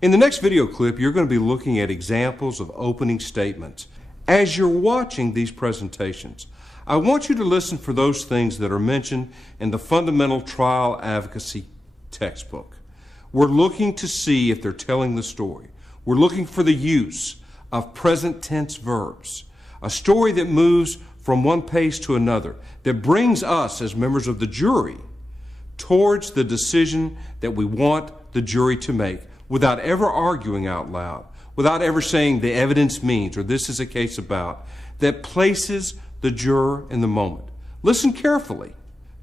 In the next video clip, you're going to be looking at examples of opening statements. As you're watching these presentations, I want you to listen for those things that are mentioned in the Fundamental Trial Advocacy textbook. We're looking to see if they're telling the story. We're looking for the use of present tense verbs, a story that moves from one pace to another, that brings us as members of the jury towards the decision that we want the jury to make, without ever arguing out loud, without ever saying the evidence means or this is a case about, that places the juror in the moment. Listen carefully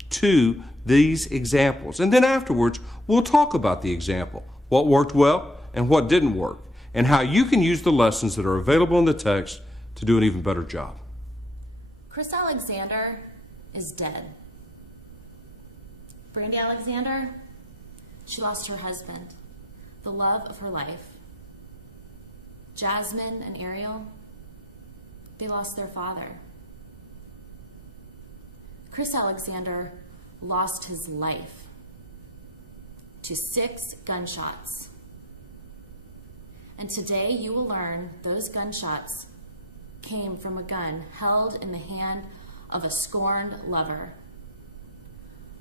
to these examples, and then afterwards we'll talk about the example, what worked well and what didn't work, and how you can use the lessons that are available in the text to do an even better job. Chris Alexander is dead. Brandy Alexander, she lost her husband, the love of her life. Jasmine and Ariel, they lost their father. Chris Alexander lost his life to 6 gunshots. And today you will learn those gunshots came from a gun held in the hand of a scorned lover.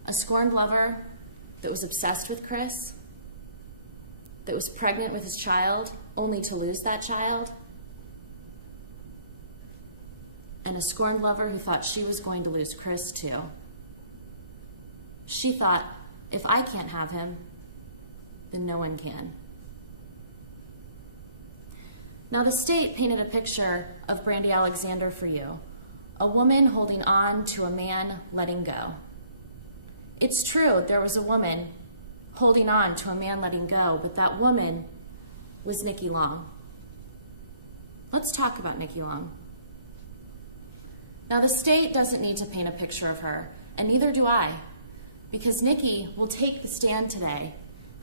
A scorned lover that was obsessed with Chris, that was pregnant with his child, only to lose that child. And a scorned lover who thought she was going to lose Chris too. She thought, if I can't have him, then no one can. Now the state painted a picture of Brandy Alexander for you, a woman holding on to a man letting go. It's true, there was a woman holding on to a man letting go, but that woman was Nikki Long. Let's talk about Nikki Long. Now the state doesn't need to paint a picture of her, and neither do I, because Nikki will take the stand today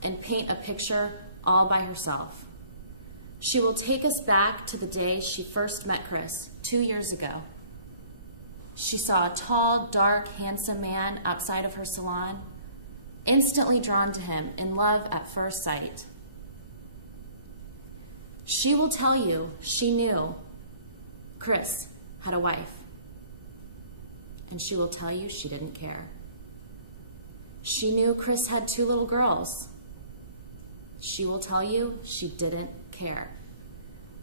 and paint a picture all by herself. She will take us back to the day she first met Chris 2 years ago. She saw a tall, dark, handsome man outside of her salon, instantly drawn to him in love at first sight. She will tell you she knew Chris had a wife, and she will tell you she didn't care. She knew Chris had 2 little girls. She will tell you she didn't care.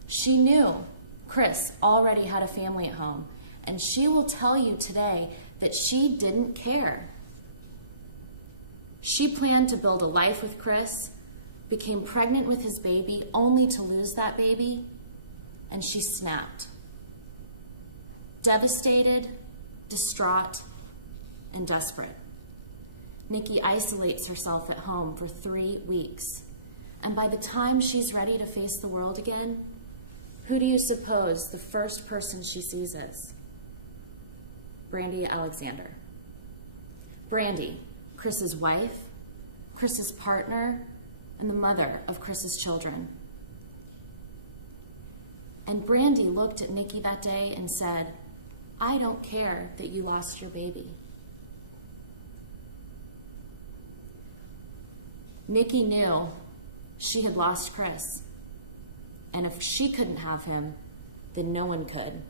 She knew Chris already had a family at home, and she will tell you today that she didn't care. She planned to build a life with Chris, became pregnant with his baby only to lose that baby, and she snapped. Devastated, distraught, and desperate, Nikki isolates herself at home for 3 weeks. And by the time she's ready to face the world again, who do you suppose the first person she sees is? Brandy Alexander. Brandy, Chris's wife, Chris's partner, and the mother of Chris's children. And Brandy looked at Nikki that day and said, I don't care that you lost your baby. Nikki knew she had lost Chris, and if she couldn't have him, then no one could.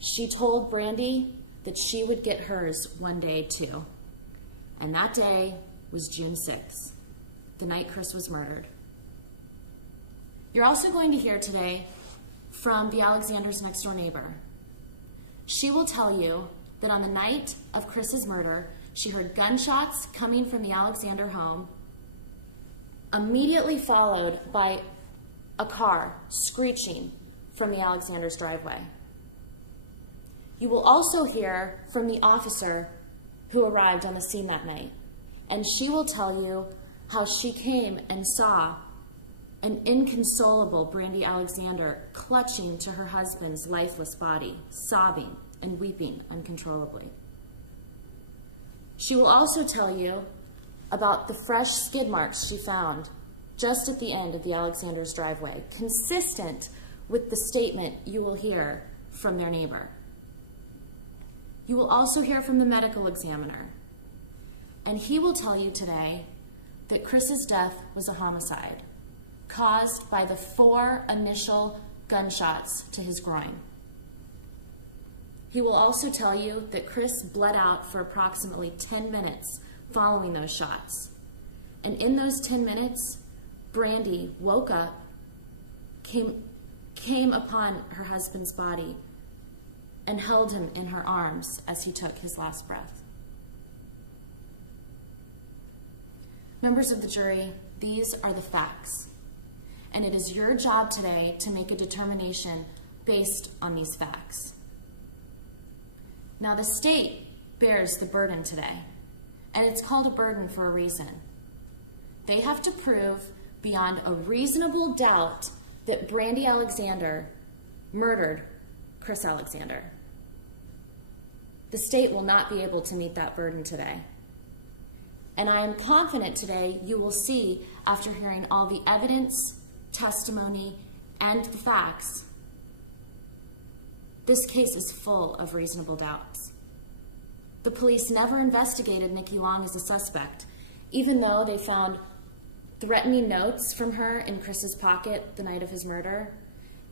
She told Brandy that she would get hers one day too, and that day was June 6th, the night Chris was murdered. You're also going to hear today from the Alexander's next door neighbor. She will tell you that on the night of Chris's murder, she heard gunshots coming from the Alexander home, immediately followed by a car screeching from the Alexander's driveway. You will also hear from the officer who arrived on the scene that night, and she will tell you how she came and saw an inconsolable Brandy Alexander clutching to her husband's lifeless body, sobbing and weeping uncontrollably. She will also tell you about the fresh skid marks she found just at the end of the Alexander's driveway, consistent with the statement you will hear from their neighbor. You will also hear from the medical examiner, and he will tell you today that Chris's death was a homicide. caused by the 4 initial gunshots to his groin. He will also tell you that Chris bled out for approximately 10 minutes following those shots. And in those 10 minutes, Brandy woke up, came upon her husband's body, and held him in her arms as he took his last breath. Members of the jury, these are the facts. And it is your job today to make a determination based on these facts. Now, the state bears the burden today, and it's called a burden for a reason. They have to prove beyond a reasonable doubt that Brandy Alexander murdered Chris Alexander. The state will not be able to meet that burden today. And I am confident today you will see, after hearing all the evidence, testimony, and the facts, this case is full of reasonable doubts. The police never investigated Nikki Long as a suspect, even though they found threatening notes from her in Chris's pocket the night of his murder,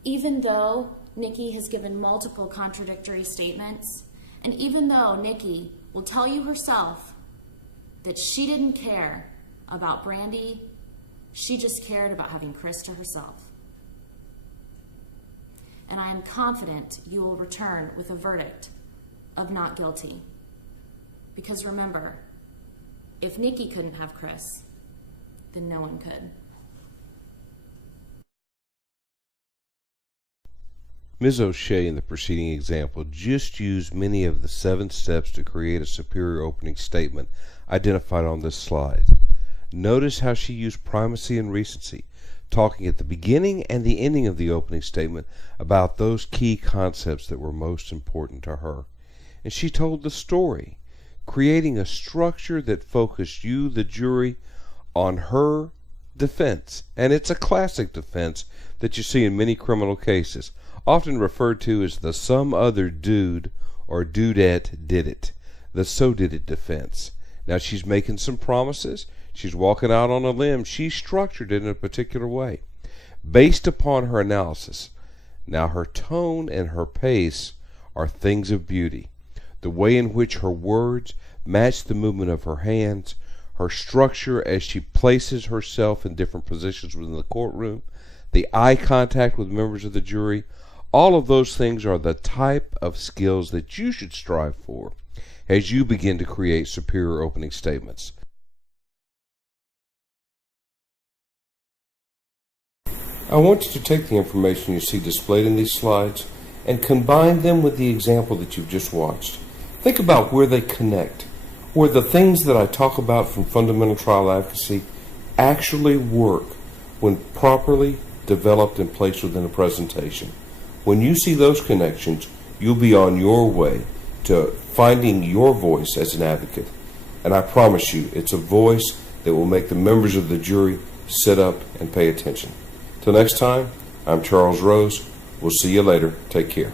even though Nikki has given multiple contradictory statements, and even though Nikki will tell you herself that she didn't care about Brandy, she just cared about having Chris to herself. And I am confident you will return with a verdict of not guilty. Because remember, if Nikki couldn't have Chris, then no one could. Ms. O'Shea, in the preceding example, just used many of the 7 steps to create a superior opening statement identified on this slide. Notice how she used primacy and recency, talking at the beginning and the ending of the opening statement about those key concepts that were most important to her. And she told the story, creating a structure that focused you, the jury, on her defense. And it's a classic defense that you see in many criminal cases, often referred to as the some other dude or dudette did it, the so did it defense. Now she's making some promises. She's walking out on a limb. She structured it in a particular way based upon her analysis. Now her tone and her pace are things of beauty. The way in which her words match the movement of her hands, her structure as she places herself in different positions within the courtroom, the eye contact with members of the jury, all of those things are the type of skills that you should strive for as you begin to create superior opening statements. I want you to take the information you see displayed in these slides and combine them with the example that you've just watched. Think about where they connect, where the things that I talk about from fundamental trial advocacy actually work when properly developed and placed within a presentation. When you see those connections, you'll be on your way to finding your voice as an advocate. And I promise you, it's a voice that will make the members of the jury sit up and pay attention. Till next time, I'm Charles Rose. We'll see you later. Take care.